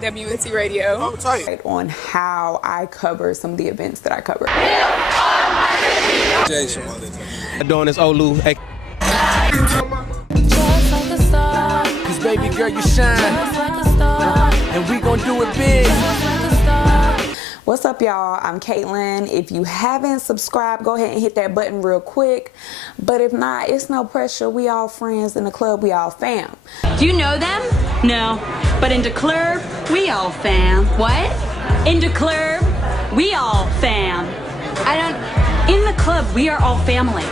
WNC Radio. Oh, tight. On how I cover some of the events that I cover. Doing this Olu. Cause baby girl, you shine. And we gon' do it big. What's up, y'all? I'm Caitlin. If you haven't subscribed, go ahead and hit that button real quick. But if not, it's no pressure. We all friends in the club. We all fam. Do you know them? No. But in the club, we all fam. What? In the club, we all fam. In the club, we are all family.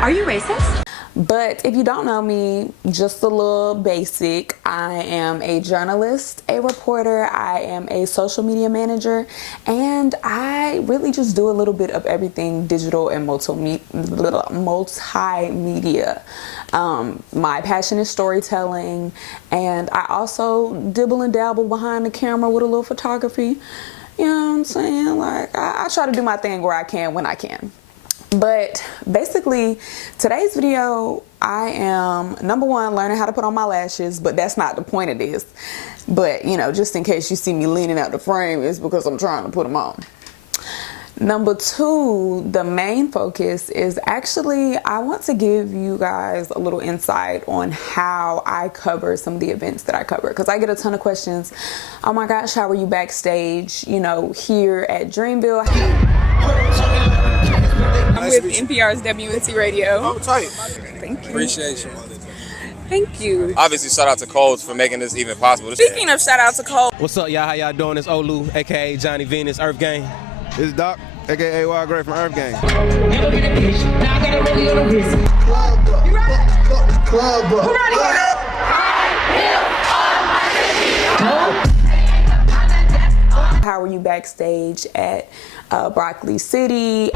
Are you racist? But if you don't know me, just a little basic, I am a journalist, a reporter, I am a social media manager, and I really just do a little bit of everything digital and multimedia. My passion is storytelling, and I also dibble and dabble behind the camera with a little photography. You know what I'm saying? Like, I try to do my thing where I can, when I can. But basically, today's video, I am, number one, learning how to put on my lashes, but that's not the point of this. But, you know, just in case you see me leaning out the frame, it's because I'm trying to put them on. Number two, the main focus is actually, I want to give you guys a little insight on how I cover some of the events that I cover. Because I get a ton of questions. Oh my gosh, how are you backstage, you know, here at Dreamville? I'm with NPR's WNC Radio. Oh, tight. Thank you. Appreciate you. Thank you. Obviously, shout out to Coles for making this even possible. Speaking of shout out to Cole. What's up, y'all? How y'all doing? It's Olu, aka Johnny Venus, Earth Gang. It's Doc, aka Wild Gray from Earth Gang. How are you backstage at Broccoli City?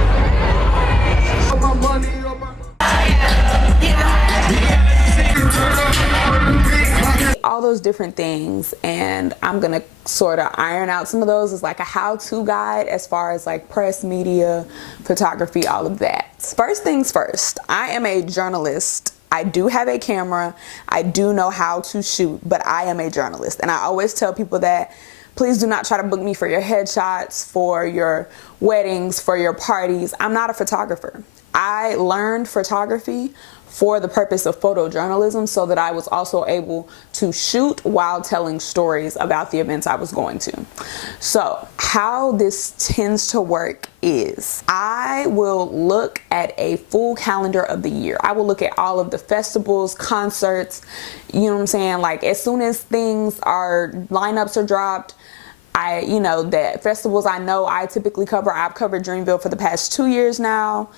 All those different things, and I'm gonna sort of iron out some of those as like a how-to guide as far as like press, media, photography, all of that. First things first, I am a journalist. I do have a camera. I do know how to shoot, but I am a journalist, and I always tell people that please do not try to book me for your headshots, for your weddings, for your parties. I'm not a photographer. I learned photography for the purpose of photojournalism so that I was also able to shoot while telling stories about the events I was going to. So how this tends to work is I will look at a full calendar of the year. I will look at all of the festivals, concerts, you know what I'm saying? Like as soon as lineups are dropped, that festivals I know I typically cover. I've covered Dreamville for the past 2 years now.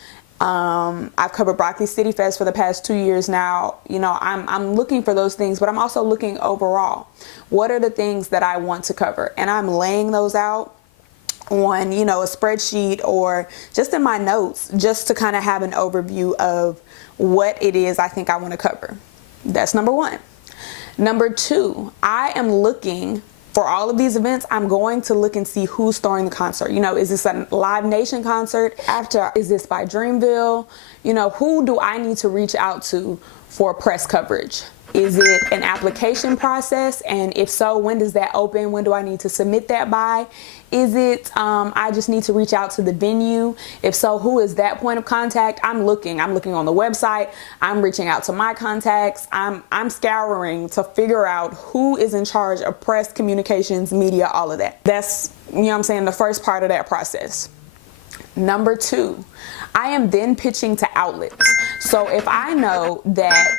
I've covered Broccoli City Fest for the past 2 years now. You know, I'm looking for those things, but I'm also looking overall. What are the things that I want to cover? And I'm laying those out on, you know, a spreadsheet or just in my notes, just to kind of have an overview of what it is I think I want to cover. That's number one. Number two, I am looking for all of these events. I'm going to look and see who's throwing the concert. You know, is this a Live Nation concert? Is this by Dreamville? You know, who do I need to reach out to for press coverage? Is it an application process? And if so, when does that open? When do I need to submit that by? Is it I just need to reach out to the venue? If so, who is that point of contact? I'm looking on the website. I'm reaching out to my contacts. I'm scouring to figure out who is in charge of press, communications, media, all of that. That's, you know what I'm saying, the first part of that process. Number two, I am then pitching to outlets. So if I know that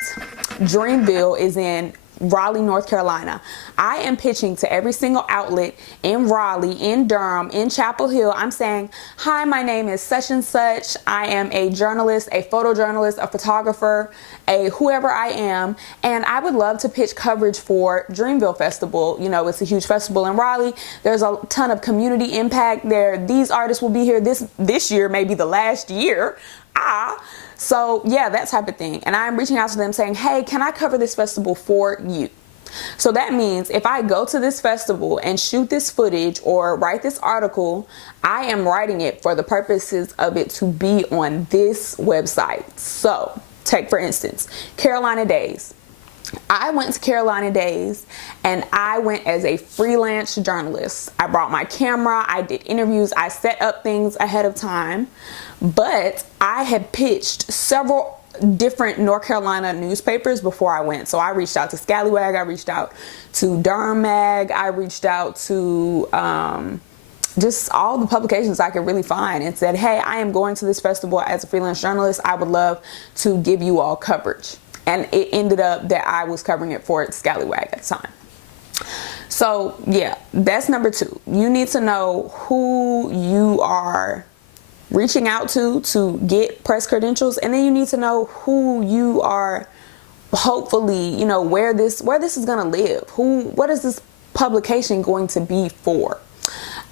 Dreamville is in Raleigh, North Carolina, I am pitching to every single outlet in Raleigh, in Durham, in Chapel Hill. I'm saying, hi, my name is such and such. I am a journalist, a photojournalist, a photographer, a whoever I am, and I would love to pitch coverage for Dreamville Festival. You know, it's a huge festival in Raleigh. There's a ton of community impact there. These artists will be here this year, maybe the last year. So yeah, that type of thing. And I'm reaching out to them saying, hey, can I cover this festival for you? So that means if I go to this festival and shoot this footage or write this article, I am writing it for the purposes of it to be on this website. So take, for instance, Carolina Days. I went to Carolina Days and I went as a freelance journalist. I brought my camera, I did interviews, I set up things ahead of time, but I had pitched several different North Carolina newspapers before I went. So I reached out to Scallywag, I reached out to Durham Mag, I reached out to just all the publications I could really find and said, hey, I am going to this festival as a freelance journalist. I would love to give you all coverage. And it ended up that I was covering it for Scallywag at the time. So yeah, that's number 2. You need to know who you are reaching out to get press credentials, and then you need to know who you are hopefully, you know, where this is going to live. What is this publication going to be for?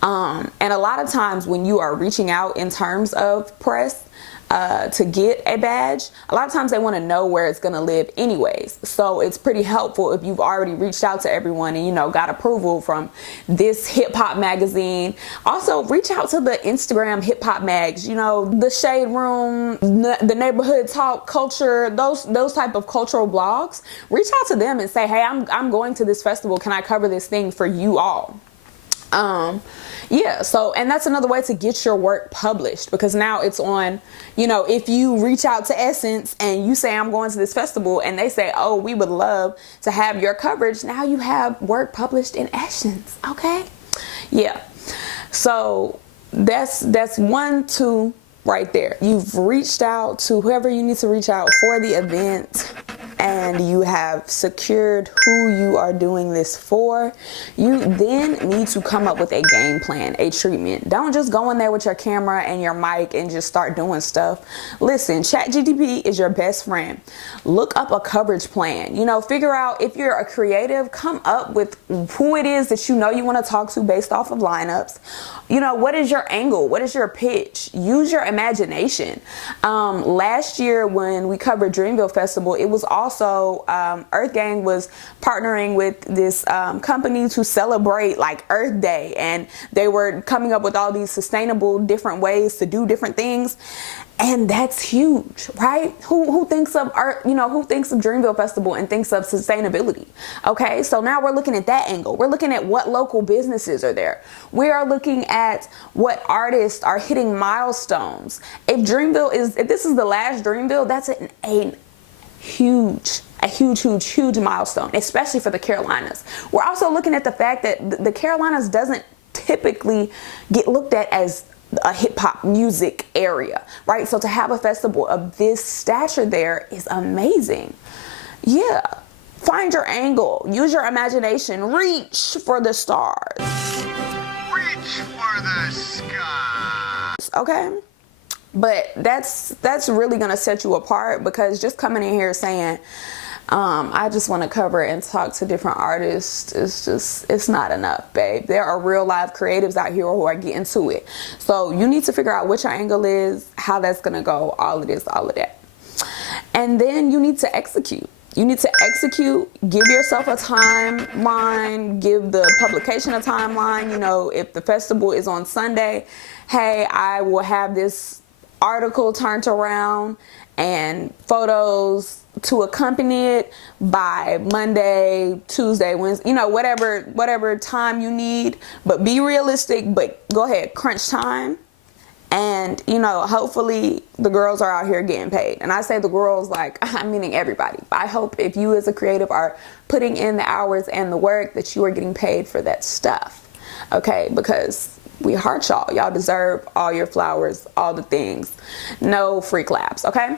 And a lot of times when you are reaching out in terms of press to get a badge, a lot of times they want to know where it's going to live anyways. So it's pretty helpful if you've already reached out to everyone and, you know, got approval from this hip hop magazine. Also, reach out to the Instagram hip hop mags, you know, the Shade Room, the Neighborhood Talk Culture, those type of cultural blogs. Reach out to them and say, hey, I'm going to this festival. Can I cover this thing for you all? Yeah, so, and that's another way to get your work published, because now it's on, you know, if you reach out to Essence and you say, I'm going to this festival, and they say, oh, we would love to have your coverage. Now you have work published in Essence. Okay. Yeah. So that's 1, 2 right there. You've reached out to whoever you need to reach out for the event, and you have secured who you are doing this for. You then need to come up with a game plan, a treatment. Don't just go in there with your camera and your mic and just start doing stuff. Listen, ChatGPT is your best friend. Look up a coverage plan. You know, figure out, if you're a creative, come up with who it is that you know you want to talk to based off of lineups. You know, what is your angle? What is your pitch? Use your imagination. Last year when we covered Dreamville Festival, it was also Earth Gang was partnering with this company to celebrate like Earth Day, and they were coming up with all these sustainable different ways to do different things. And that's huge, right? Who thinks of art, you know, who thinks of Dreamville Festival and thinks of sustainability? Okay, so now we're looking at that angle. We're looking at what local businesses are there. We are looking at what artists are hitting milestones. If this is the last Dreamville, that's a huge milestone, especially for the Carolinas. We're also looking at the fact that the Carolinas doesn't typically get looked at as a hip hop music area, right? So to have a festival of this stature there is amazing. Yeah. Find your angle, use your imagination, reach for the stars. Reach for the skies. Okay? But that's really gonna set you apart, because just coming in here saying, I just want to cover and talk to different artists, it's not enough, babe. There are real live creatives out here who are getting to it. So you need to figure out what your angle is, how that's going to go, all of this, all of that. And then you need to execute. You need to execute, give yourself a timeline, give the publication a timeline. You know, if the festival is on Sunday, hey, I will have this article turned around and photos to accompany it by Monday, Tuesday, Wednesday, you know, whatever time you need, but be realistic, but go ahead, crunch time. And, you know, hopefully the girls are out here getting paid. And I say the girls, like, I'm meaning everybody. I hope if you as a creative are putting in the hours and the work, that you are getting paid for that stuff. Okay, because we heart y'all. Y'all deserve all your flowers, all the things. No free claps, okay?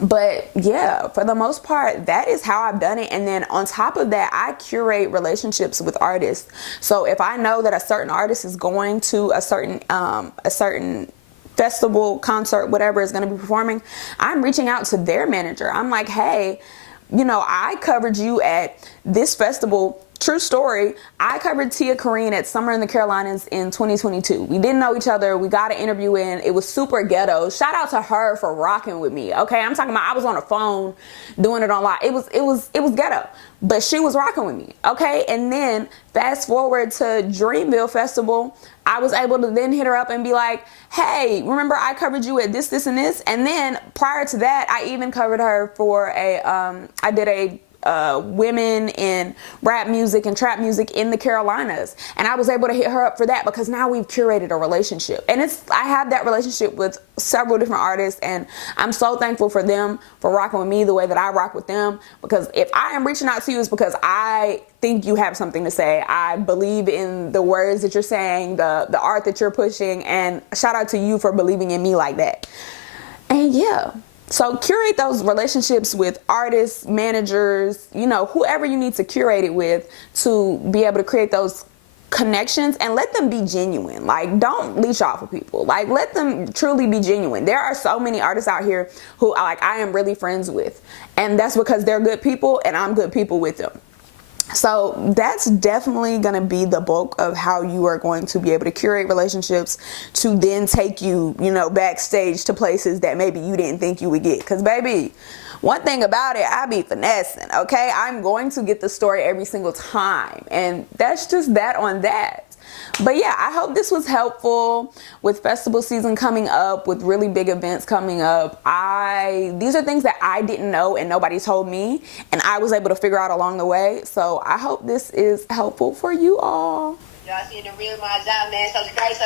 But yeah, for the most part, that is how I've done it. And then on top of that, I curate relationships with artists. So if I know that a certain artist is going to a certain festival, concert, whatever is going to be performing, I'm reaching out to their manager. I'm like, hey, you know, I covered you at this festival. True story. I covered Tia Corine at Summer in the Carolinas in 2022. We didn't know each other. We got an interview in. It was super ghetto. Shout out to her for rocking with me. Okay, I'm talking about I was on the phone doing it online. It was ghetto, but she was rocking with me. Okay, and then fast forward to Dreamville Festival. I was able to then hit her up and be like, hey, remember I covered you at this, and this? And then prior to that, I even covered her for I did a women in rap music and trap music in the Carolinas, and I was able to hit her up for that because now we've curated a relationship, and I have that relationship with several different artists, and I'm so thankful for them for rocking with me the way that I rock with them, because if I am reaching out to you, it's because I think you have something to say. I believe in the words that you're saying, the art that you're pushing, and shout out to you for believing in me like that. And yeah, so curate those relationships with artists, managers, you know, whoever you need to curate it with to be able to create those connections, and let them be genuine. Like, don't leech off of people. Like, let them truly be genuine. There are so many artists out here who I am really friends with, and that's because they're good people and I'm good people with them. So that's definitely going to be the bulk of how you are going to be able to curate relationships to then take you, you know, backstage to places that maybe you didn't think you would get. Because, baby, one thing about it, I be finessing, okay? I'm going to get the story every single time. And that's just that on that. But yeah, I hope this was helpful with festival season coming up, with really big events coming up. These are things that I didn't know and nobody told me, and I was able to figure out along the way. So I hope this is helpful for you all. Y'all see the real my job, man. Subscribe.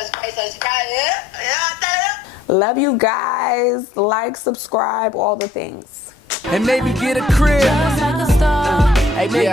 Yeah. Love you guys. Like, subscribe, all the things. And maybe get a crib. Hey, maybe